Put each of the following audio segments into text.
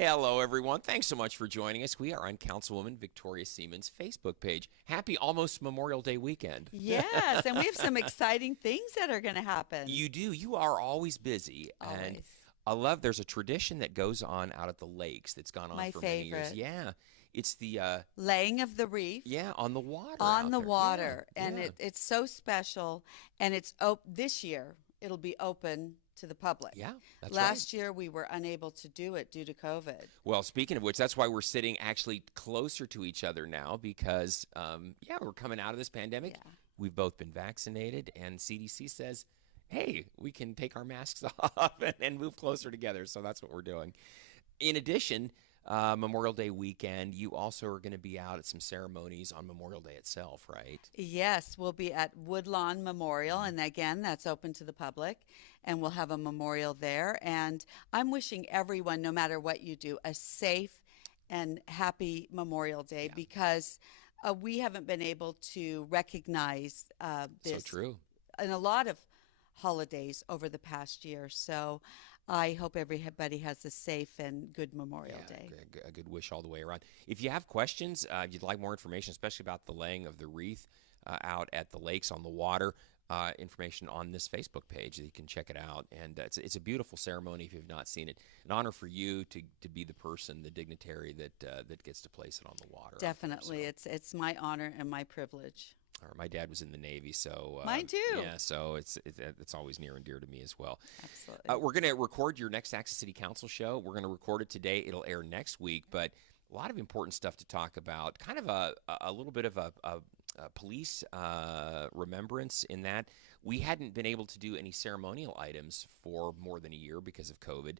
Hello, everyone. Thanks so much for joining us. We are on Councilwoman Victoria Siemens' Facebook page. Happy almost Memorial Day weekend. Yes, and we have some exciting things that are going to happen. You do. You are always busy. Always. And I love, there's a tradition that goes on out at the lakes that's gone on My for many years. favorite. Yeah. It's the Laying of the wreath. yeah, on the water. On out the there. water. Yeah, And yeah. it's so special. And it's this year, it'll be open to the public. Yeah, that's Last year, we were unable to do it due to COVID. Well, speaking of which, that's why we're sitting actually closer to each other now because, yeah, we're coming out of this pandemic. Yeah. We've both been vaccinated, and CDC says, hey, we can take our masks off and move closer together. So that's what we're doing. In addition, Memorial Day weekend, you also are going to be out at some ceremonies on Memorial Day itself, right? Yes, we'll be at Woodlawn Memorial, and again, that's open to the public, and we'll have a memorial there. And I'm wishing everyone, no matter what you do, a safe and happy Memorial Day because we haven't been able to recognize this So true. in a lot of holidays over the past year. So I hope everybody has a safe and good Memorial Day. A good wish all the way around. If you have questions, if you'd like more information, especially about the laying of the wreath out at the lakes on the water, information on this Facebook page that you can check it out. And it's a beautiful ceremony if you've not seen it. An honor for you to be the person, the dignitary that gets to place it on the water. Definitely. So. It's my honor and my privilege. My dad was in the Navy, so mine too. Yeah, so it's always near and dear to me as well. Absolutely. We're going to record your next Access City Council show. We're going to record it today. It'll air next week, but a lot of important stuff to talk about. Kind of a little bit of a police remembrance in that we hadn't been able to do any ceremonial items for more than a year because of COVID.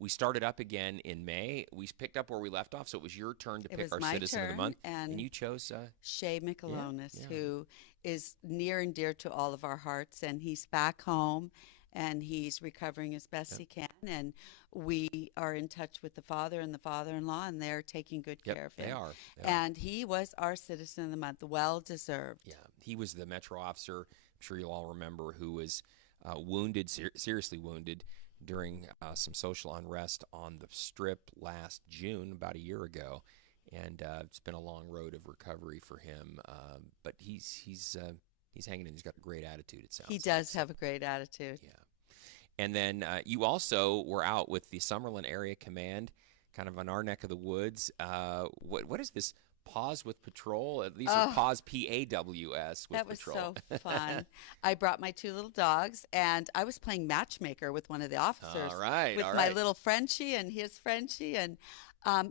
We started up again in May. We picked up where we left off, so it was your turn to pick our Citizen of the Month. And you chose... Shay Michelonis, who is near and dear to all of our hearts, and he's back home, and he's recovering as best he can, and we are in touch with the father and the father-in-law, and they're taking good care of him. They are. And he was our Citizen of the Month, well-deserved. Yeah, he was the Metro officer, I'm sure you'll all remember, who was wounded, seriously wounded, during some social unrest on the Strip last June, about a year ago, and it's been a long road of recovery for him. But he's hanging in. He's got a great attitude. It sounds. He does have a great attitude. Yeah. And then you also were out with the Summerlin Area Command, kind of on our neck of the woods. What is this? Pause with Patrol. These are Pause PAWS with that was Patrol. so fun. I brought my two little dogs, and I was playing matchmaker with one of the officers. All right, with all my right. little Frenchie and his Frenchie, and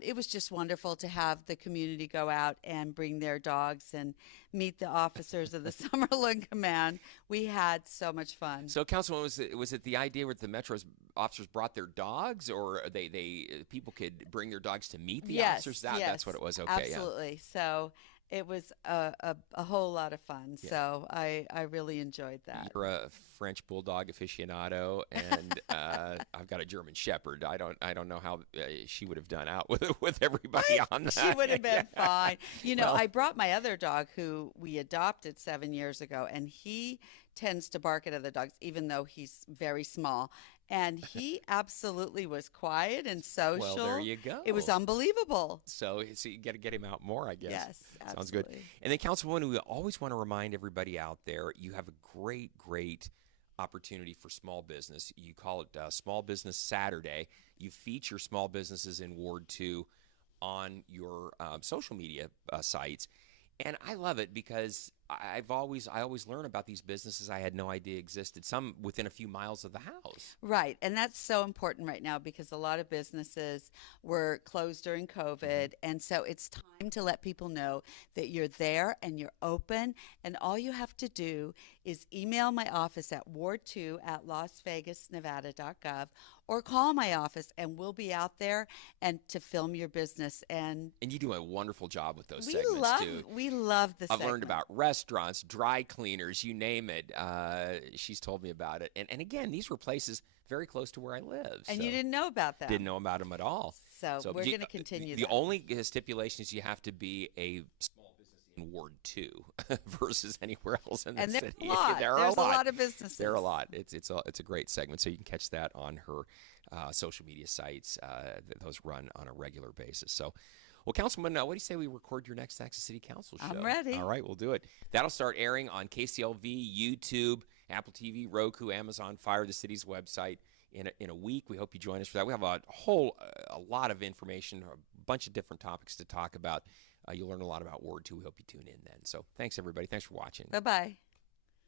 it was just wonderful to have the community go out and bring their dogs and meet the officers of the Summerlin Command. We had so much fun. So, Councilwoman, was it the idea where the Metro's officers brought their dogs, or they people could bring their dogs to meet the officers? That's what it was. Okay, absolutely. So it was a whole lot of fun. Yeah. So I really enjoyed that. You're a French bulldog aficionado, and I've got a German Shepherd. I don't know how she would have done out with everybody on that. She would have been fine. You know, I brought my other dog who we adopted 7 years ago, and he tends to bark at other dogs, even though he's very small. And he absolutely was quiet and social. Well, there you go. It was unbelievable. So you got to get him out more, I guess. Yes, absolutely. Sounds good. And then, Councilwoman, we always want to remind everybody out there, you have a great opportunity for small business. You call it Small Business Saturday. You feature small businesses in Ward 2 on your social media sites. And I love it because I always learn about these businesses I had no idea existed, some within a few miles of the house. Right. And that's so important right now because a lot of businesses were closed during COVID. And so it's time to let people know that you're there and you're open. And all you have to do is email my office at ward2@lasvegasnevada.gov or call my office and we'll be out there and to film your business. And you do a wonderful job with those segments too. We love the I've learned about restaurants, dry cleaners, you name it. She's told me about it. And again, these were places very close to where I live. And you didn't know about that. Didn't know about them at all. So we're going to continue The only stipulation is you have to be a small business in Ward 2 versus anywhere else in the And there's city. a lot. There are There's a lot. of businesses. There are a lot. It's a great segment, so you can catch that on her social media sites. Those run on a regular basis. So, well, Councilman, what do you say we record your next Access City Council show? I'm ready. All right, we'll do it. That'll start airing on KCLV, YouTube, Apple TV, Roku, Amazon Fire, the city's website in a week. We hope you join us for that. We have a lot of information, a bunch of different topics to talk about. You'll learn a lot about Ward 2. We hope you tune in then. So thanks, everybody. Thanks for watching. Bye-bye.